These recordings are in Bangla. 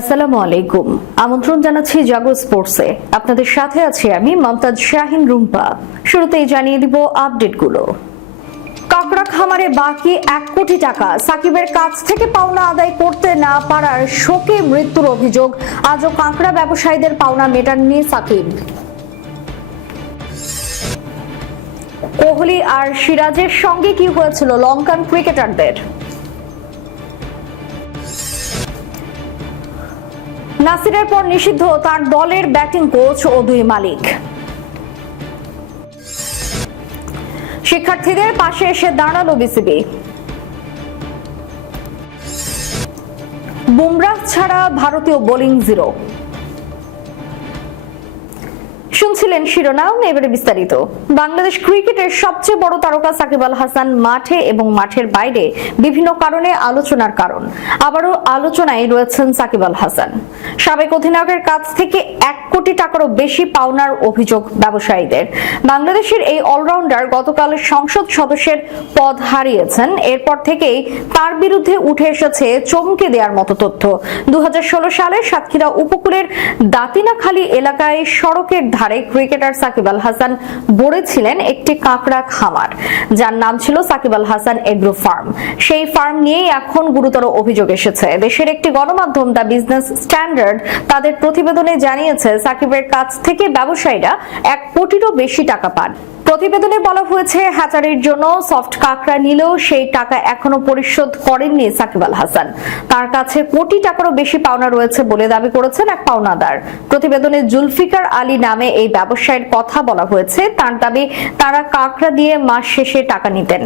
আসসালামু আলাইকুম। আমন্ত্রণ জানাচ্ছি জাগো স্পোর্টসে। আপনাদের সাথে আছি আমি মমতাজ শাহিন রুম্পা। শুরুতেই জানিয়ে দিব আপডেটগুলো। কাকড়া খামারে বাকি এক কোটি টাকা। সাকিবের কাছ থেকে পাওনা আদায় করতে না পারার শোকে মৃত্যুর অভিযোগ। আজও কাঁকড়া ব্যবসায়ীদের পাওনা মেটাননি সাকিব। কোহলি আর সিরাজের সঙ্গে কি হয়েছিল লঙ্কান ক্রিকেটারদের? নাসিরের পর নিষিদ্ধ তার দলের ব্যাটিং কোচ ও দুই মালিক। শিক্ষার্থীদের পাশে এসে দাঁড়াল বিসিবি। বুমরাহ ছাড়া ভারতীয় বোলিং জিরো। শুনছিলেন শিরোনাম, এবারে বিস্তারিত। বাংলাদেশ ক্রিকেটের সবচেয়ে বড় তারকা সাকিব আল হাসান মাঠে এবং মাঠের বাইরে বিভিন্ন কারণে আলোচনার কারণ। আবারও আলোচনায় রয়েছেন সাকিব আল হাসান। সাবেক অধিনায়কের কাছ থেকে এক কোটি টাকারও বেশি পাওনার অভিযোগ ব্যবসায়ীদের। বাংলাদেশের এই অলরাউন্ডার গতকাল সংসদ সদস্যের পদ হারিয়েছেন। এরপর থেকেই তার বিরুদ্ধে উঠে এসেছে চমকে দেওয়ার মতো তথ্য। দু হাজার ষোলো সালে সাতক্ষীরা উপকূলের দাতিনাখালী এলাকায় সড়কের ধারে ক্রিকেটার সাকিব আল হাসান বড়েছিলেন একটি কাঁকড়া খামার। যার নাম ছিল সাকিব আল হাসান এগ্রো ফার্ম। সেই ফার্ম নিয়েই এখন গুরুতর অভিযোগ এসেছে। দেশের একটি গণমাধ্যম দ্য বিজনেস স্ট্যান্ডার্ড তাদের প্রতিবেদনে জানিয়েছে, সাকিবের কাছ থেকে ব্যবসায়ীরা এক কোটিরও বেশি টাকা পান। প্রতিবেদনে বলা হয়েছে হ্যাচারির জন্য সফট কাকড়া নিলেও সেই টাকা এখনও পরিশোধ করেননি সাকিব আল হাসান। তার কাছে কোটি টাকারও বেশি পাওনা রয়েছে বলে দাবি করেছেন এক পাওনাদার। প্রতিবেদনে জুলফিকার আলী নামে এই ব্যবসায়ীর কথা বলা হয়েছে। তার দাবি, তারা কাকড়া দিয়ে মাস শেষে টাকা নিতেন।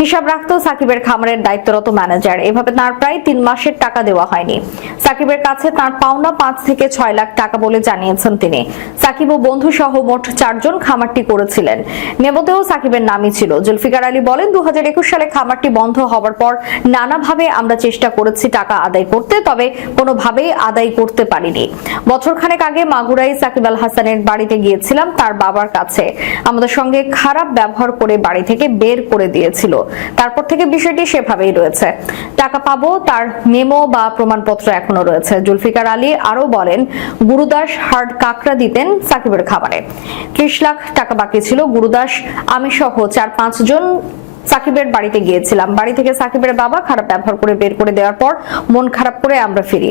হিসাব রাখত সাকিবের খামারের দায়িত্বরত ম্যানেজার। এভাবে তার প্রায় তিন মাসের টাকা দেওয়া হয়নি। সাকিবের কাছে তার পাওনা পাঁচ থেকে ছয় লাখ টাকা বলে জানিয়েছেন তিনি। সাকিব ও বন্ধু সহ মোট চারজন খামারটি করেছিলেন। নেবতেও সাকিবের নামই ছিল। জুলফিকার আলী বলেন দু হাজার একুশ সালে খামারটি বন্ধ হওয়ার পর নানাভাবে আমরা চেষ্টা করেছি টাকা আদায় করতে, তবে কোনোভাবেই আদায় করতে পারিনি। বছর খানেক আগে মাগুরাই সাকিব আল হাসানের বাড়িতে গিয়েছিলাম তার বাবার কাছে। আমাদের সঙ্গে খারাপ ব্যবহার করে বাড়ি থেকে বের করে দিয়েছিল। তারপর থেকে বিষয়টি সেভাবেই রয়েছে। টাকা পাবো তার নেমো বা প্রমাণপত্র এখনও রয়েছে। জুলফিকার আলী আরও বলেন, গুরুদাস হার্ড কাকরা দিতেন সাকিবের খাবারে। ত্রিশ লাখ টাকা বাকি ছিল গুরুদাস, আমি সহ চার পাঁচ জন সাকিবের বাড়িতে গিয়েছিলাম। বাড়ি থেকে সাকিবের বাবা খারাপ ব্যবহার করে বের করে দেওয়ার পর মন খারাপ করে আমরা ফিরি।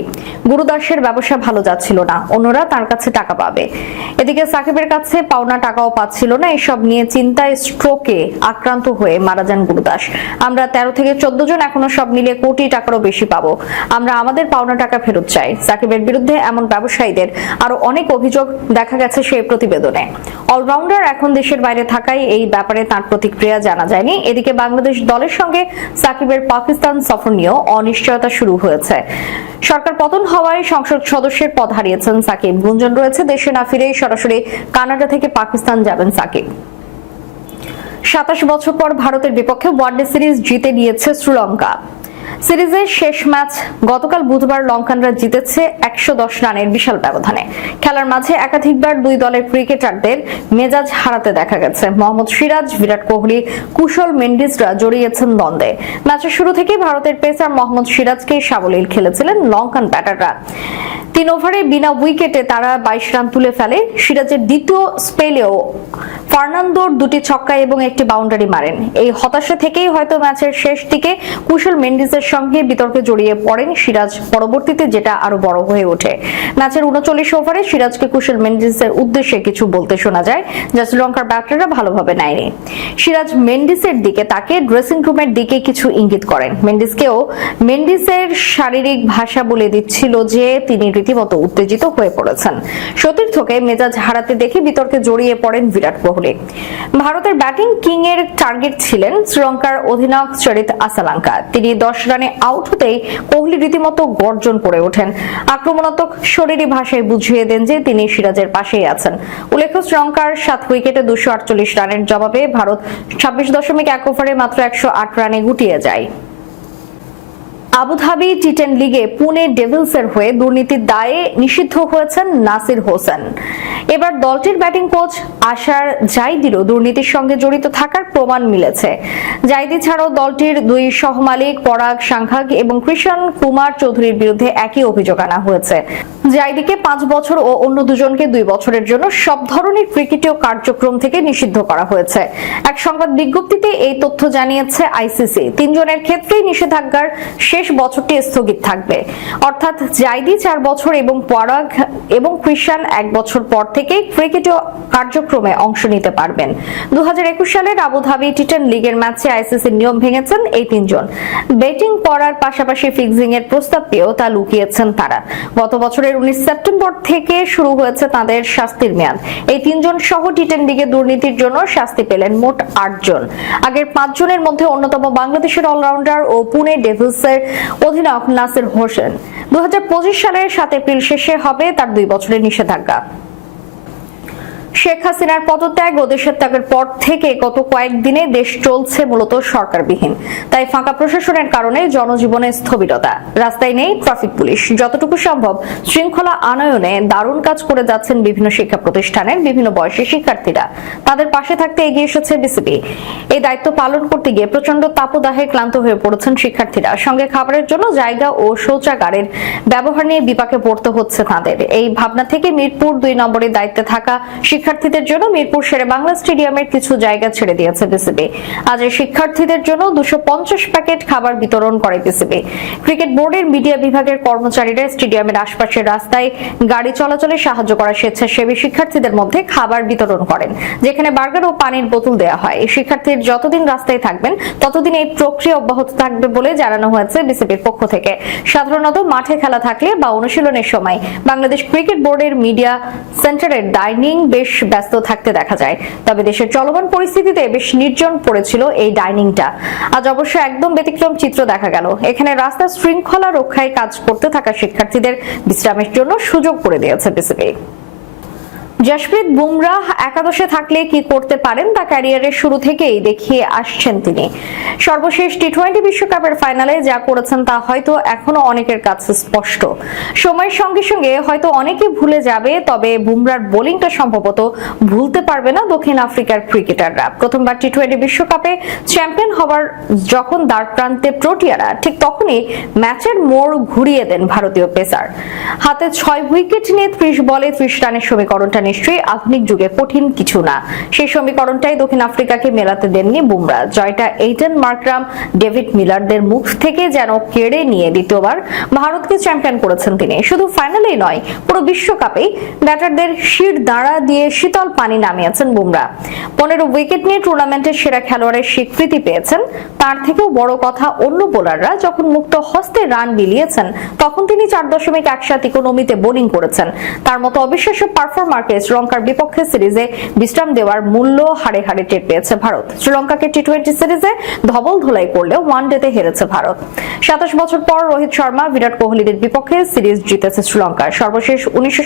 গুরুদাসের ব্যবসা ভালো যাচ্ছিল না। অন্যরা তার কাছে টাকা পাবে। এদিকে সাকিবের কাছে পাওনা টাকাও পাচ্ছিল না। এসব নিয়ে চিন্তায় স্ট্রোকে আক্রান্ত হয়ে মারা যান গুরুদাস আমরা তেরো থেকে চোদ্দ জন এখনও সব মিলে কোটি টাকারও বেশি পাবো। আমরা আমাদের পাওনা টাকা ফেরত চাই। সাকিবের বিরুদ্ধে এমন ব্যবসায়ীদের আরও অনেক অভিযোগ দেখা গেছে সেই প্রতিবেদনে। অলরাউন্ডার এখন দেশের বাইরে থাকায় এই ব্যাপারে তার প্রতিক্রিয়া জানা যায়নি। এদিকে বাংলাদেশ দলের সঙ্গে সাকিবের পাকিস্তান সফর নিয়েও অনিশ্চয়তা শুরু হয়েছে। সরকার পতন হওয়ায় সংসদ সদস্যের পদ হারিয়েছেন সাকিব। গুঞ্জন রয়েছে, দেশে না ফিরে সরাসরি কানাডা থেকে পাকিস্তান যাবেন সাকিব। সাতাশ বছর পর ভারতের বিপক্ষে ওয়ানডে সিরিজ জিতে নিয়েছে শ্রীলঙ্কা। সিরিজের শেষ ম্যাচ গতকাল বুধবার লঙ্কানরা জিতেছে একশো দশ রানের বিশাল ব্যবধানে। খেলার মাঝে একাধিকবার দুই দলের ক্রিকেটারদের মেজাজ হারাতে দেখা গেছে। মোহাম্মদ সিরাজ, বিরাট কোহলি, কুশল মেন্ডিসরা জড়িয়েছেন দ্বন্দ্বে ম্যাচের শুরু থেকেই ভারতের পেসার মোহাম্মদ সিরাজকেই সাবলীল খেলেছিলেন লঙ্কান ব্যাটাররা। তিন ওভারে বিনা উইকেটে তারা বাইশ রান তুলে ফেলে। সিরাজের দ্বিতীয় স্পেলেও ফার্নান্দোর দুটি ছক্কা এবং একটি বাউন্ডারি মারেন। এই হতাশা থেকেই হয়তো ম্যাচের শেষ দিকে কুশল মেন্ডিসের সঙ্গে বিতর্কে জড়িয়ে পড়েন সিরাজ পরবর্তীতে, যেটা আরও বড় হয়ে ওঠে। ম্যাচের উনচল্লিশ ওভারে সিরাজকে কুশল মেন্ডিসের উদ্দেশ্যে কিছু বলতে শোনা যায়, যা শ্রীলঙ্কার ব্যাটাররা ভালোভাবে নেয়নি। সিরাজ মেন্ডিসের দিকে তাকে ড্রেসিং রুমের দিকে কিছু ইঙ্গিত করেন। মেন্ডিসকেও মেন্ডিসের শারীরিক ভাষা বলে দিচ্ছিল যে তিনি রীতিমতো উত্তেজিত হয়ে পড়েছেন। সতীর্থকে মেজাজ হারাতে দেখে বিতর্কে জড়িয়ে পড়েন বিরাট কোহলি। ভারতের ব্যাটিং কিং এর টার্গেট ছিলেন শ্রীলঙ্কার অধিনায়ক চরিত আসালাঙ্কা। তিনি দশ রানে আউট হতেই কোহলি রীতিমতো গর্জন করে ওঠেন। আক্রমণাত্মক শরীরী ভাষায় বুঝিয়ে দেন যে তিনি সিরাজের পাশেই আছেন। উল্লেখ্য, শ্রীলঙ্কার সাত উইকেটে দুশো আটচল্লিশ রানের জবাবে ভারত ছাব্বিশ দশমিক এক ওভারে মাত্র একশো আট রানে গুটিয়ে যায়। আবুধাবি টি টেন লিগে পুনে ডেভিলসের হয়ে দুর্নীতির দায়ে নিষিদ্ধ হয়েছেন নাসির হোসেন। এবার দলটির ব্যাটিং কোচ আশার জাইদিরও দুর্নীতির সঙ্গে জড়িত থাকার প্রমাণ মিলেছে। জাইদি ছাড়াও দলটির দুই সহমালিক পরাগ সাংঘাগ এবং কৃষণ কুমার চৌধুরীর বিরুদ্ধে একই অভিযোগ আনা হয়েছে। জাইদিকে পাঁচ বছর ও অন্য দুজনকে দুই বছরের জন্য সব ধরনের ক্রিকেটীয় কার্যক্রম থেকে নিষিদ্ধ করা হয়েছে। এক সংবাদ বিজ্ঞপ্তিতে এই তথ্য জানিয়েছে আইসিসি। তিনজনের ক্ষেত্রেই নিষেধাজ্ঞার শেষ বছরটি স্থগিত থাকবে। অর্থাৎ জাইদি চার বছর এবং পরাগ এবং কৃষাণ এক বছর পর থেকে ক্রিকেটীয় কার্যক্রমে অংশ নিতে পারবেন। দু সালের আবুধাবি টি টেন লিগের ম্যাচে আইসিসির নিয়ম ভেঙেছেন এই তিনজন। ব্যাটিং করার পাশাপাশি ফিক্সিং এর প্রস্তাব পেয়েও তা লুকিয়েছেন তারা। গত বছরের উনিশ সেপ্টেম্বর থেকে শুরু হয়েছে তাদের শাস্তির মেয়াদ। এই তিনজন সহ টি টেন লিগে দুর্নীতির জন্য শাস্তি পেলেন মোট আটজন আগের পাঁচজনের মধ্যে অন্যতম বাংলাদেশের অলরাউন্ডার ও পুনে ডেভিলসের অধিনায়ক নাসির হোসেন। দু হাজার পঁচিশ সালের সাত এপ্রিল শেষে হবে তার দুই বছরের নিষেধাজ্ঞা। শেখ হাসিনার পদত্যাগ ও দেশের ত্যাগের পর থেকে গত কয়েকদিনে দেশ চলছে মূলত সরকারবিহীন। তাই ফাঁকা প্রশাসনের কারণে জনজীবনে স্থবিরতা। রাস্তায় নেই ট্রাফিক পুলিশ। যতটুকু সম্ভব শৃঙ্খলা আনয়নে দারুণ কাজ করে যাচ্ছেন বিভিন্ন শিক্ষা প্রতিষ্ঠানের বিভিন্ন বয়সী শিক্ষার্থীরা। তাদের পাশে থাকতে এগিয়ে এসেছে বিসিবি। এই দায়িত্ব পালন করতে গিয়ে প্রচণ্ড তাপদাহে ক্লান্ত হয়ে পড়েছেন শিক্ষার্থীরা। সঙ্গে খাবারের জন্য জায়গা ও শৌচাগারের ব্যবহার নিয়ে বিপাকে পড়তে হচ্ছে তাদের। এই ভাবনা থেকে মিরপুর দুই নম্বরের দায়িত্বে থাকা শিক্ষার্থীদের জন্য মিরপুর শেরে বাংলা স্টেডিয়ামের কিছু জায়গা ছেড়ে দিয়েছে বিসিবি। আজ শিক্ষার্থীদের জন্য দুশো প্যাকেট খাবার বিতরণ করে বিসিবি। ক্রিকেট বোর্ডের মিডিয়া বিভাগের কর্মচারীরা স্টেডিয়ামের আশপাশের রাস্তায় গাড়ি চলাচলে সাহায্য করা স্বেচ্ছাসেবী শিক্ষার্থীদের মধ্যে খাবার বিতরণ করেন, যেখানে বার্গার ও পানির বোতল দেওয়া হয়। শিক্ষার্থীর যতদিন রাস্তায় থাকবেন, ততদিন এই প্রক্রিয়া অব্যাহত থাকবে বলে জানানো হয়েছে বিসিবির পক্ষ থেকে। সাধারণত মাঠে খেলা থাকলে বা অনুশীলনের সময় বাংলাদেশ ক্রিকেট বোর্ডের মিডিয়া সেন্টারের ডাইনিং, বেশ ব্যস্ত থাকতে দেখা যায়। তবে দেশের চলমান পরিস্থিতিতে বেশ নির্জন পড়েছিল এই ডাইনিংটা। আজ অবশ্য একদম ব্যতিক্রম চিত্র দেখা গেল। এখানে রাস্তা শৃঙ্খলা রক্ষায় কাজ করতে থাকা শিক্ষার্থীদের বিশ্রামের জন্য সুযোগ করে দিয়েছে বিসিবি। জশপ্রীত বুমরাহ একাদশে থাকলে কি করতে পারেন তা ক্যারিয়ারের শুরু থেকেই দেখিয়ে আসছেন তিনি? সর্বশেষ টি টোয়েন্টি বিশ্বকাপের ফাইনালে যা করেছেন তা হয়তো এখনও অনেকের কাছে স্পষ্ট। সময়ের সঙ্গে সঙ্গে হয়তো অনেকে ভুলে যাবে, তবে বুমরার বোলিংটা সম্ভবত ভুলতে পারবে না দক্ষিণ আফ্রিকার ক্রিকেটাররা। প্রথমবার টি টোয়েন্টি বিশ্বকাপে চ্যাম্পিয়ন হওয়ার যখন দ্বার প্রান্তে প্রোটিয়ারা, ঠিক তখনই ম্যাচের মোড় ঘুরিয়ে দেন ভারতীয় পেসার। হাতে ছয় উইকেট নিয়ে ত্রিশ বলে ত্রিশ রানের সমীকরণটা নিশ্চয়ই আধুনিক যুগে কঠিন কিছু না। সেই সমীকরণটাই দক্ষিণ আফ্রিকাকে মেলাতে দেননি বুমরা। জয়টা এইটেন মার্করাম, ডেভিড মিলারদের মুখ থেকে যেন কেড়ে নিয়ে দ্বিতীয়বার ভারতকে চ্যাম্পিয়ন করেছেন তিনি। শুধু ফাইনালেই নয়, পুরো বিশ্বকাপেই ব্যাটারদের শির দাঁড়া দিয়ে শীতল পানি নামিয়েছেন বুমরা। পনেরো উইকেট নিয়ে টুর্নামেন্টের সেরা খেলোয়াড়ের স্বীকৃতি পেয়েছেন। তার থেকেও বড় কথা অন্য বোলাররা যখন মুক্ত হস্তে রান বিলিয়েছেন, তখন তিনি চার দশমিক এক সাত ইকোনমিতে বোলিং করেছেন। তার মতো অবিশ্বাস্য পারফরমারকে শ্রীলঙ্কার বিপক্ষে সিরিজে বিশ্রাম দেওয়ার মূল্য হাড়ে হাড়ে টের পেয়েছে ভারত। শ্রীলঙ্কাকে টি টোয়েন্টি সিরিজে ধবল ধোলাই করলেও ওয়ান ডেতে হেরেছে ভারত। সাতাশ বছর পর রোহিত শর্মা, বিরাট কোহলিদের বিপক্ষে সিরিজ জিতেছে শ্রীলঙ্কা। সর্বশেষ উনিশশো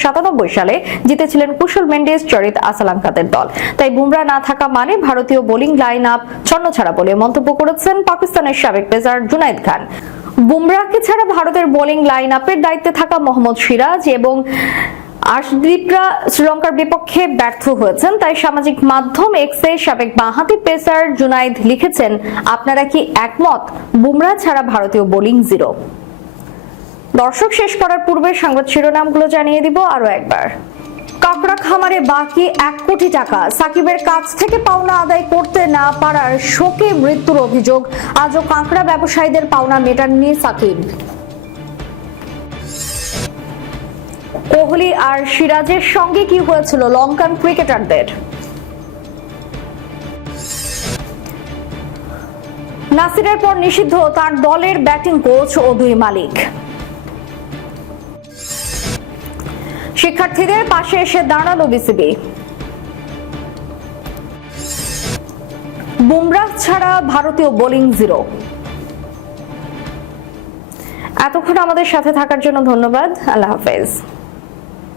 সালে জিতেছিলেন কুশল মেন্ডেস, চরিত আসালাঙ্কাদের দল। তাই বুমরা না থাকা মানে ভারতীয় বোলিং লাইন আপ ছন্ন ছাড়া বলে মন্তব্য করেছেন পাকিস্তানের সাবেক পেসার জুনাইদ খান। বুমরাকে ছাড়া ভারতের বোলিং লাইন আপের দায়িত্বে থাকা মোহাম্মদ সিরাজ এবং আর্শদীপরা শ্রীলঙ্কার বিপক্ষে ব্যর্থ হয়েছেন, তাই সামাজিক মাধ্যম এক্সে সাবেক বাঁহাতি পেসার জুনাইদ লিখেছেন, আপনারা কি একমত? বুমরা ছাড়া ভারতীয় বোলিং জিরো। দর্শক, শেষ করার পূর্বে সংবাদ শিরোনামগুলো জানিয়ে দিব আরও একবার। কাকড়া খামারে বাকি এক কোটি টাকা। সাকিবের কাছ থেকে পাওনা আদায় করতে না পারার শোকে মৃত্যুর অভিযোগ। আজও কাঁকড়া ব্যবসায়ীদের পাওনা মেটাননি সাকিব। কোহলি আর সিরাজের সঙ্গে কি হয়েছিল লঙ্কান ক্রিকেটারদের? নাসিরের পর নিষিদ্ধ তার দলের ব্যাটিং কোচ ও দুই মালিক। শিক্ষার্থীদের পাশে এসে দাঁড়াল বিসিবি। বুমরাহ ছাড়া ভারতীয় বোলিং জিরো। এতক্ষণ আমাদের সাথে থাকার জন্য ধন্যবাদ। আল্লাহ হাফেজ।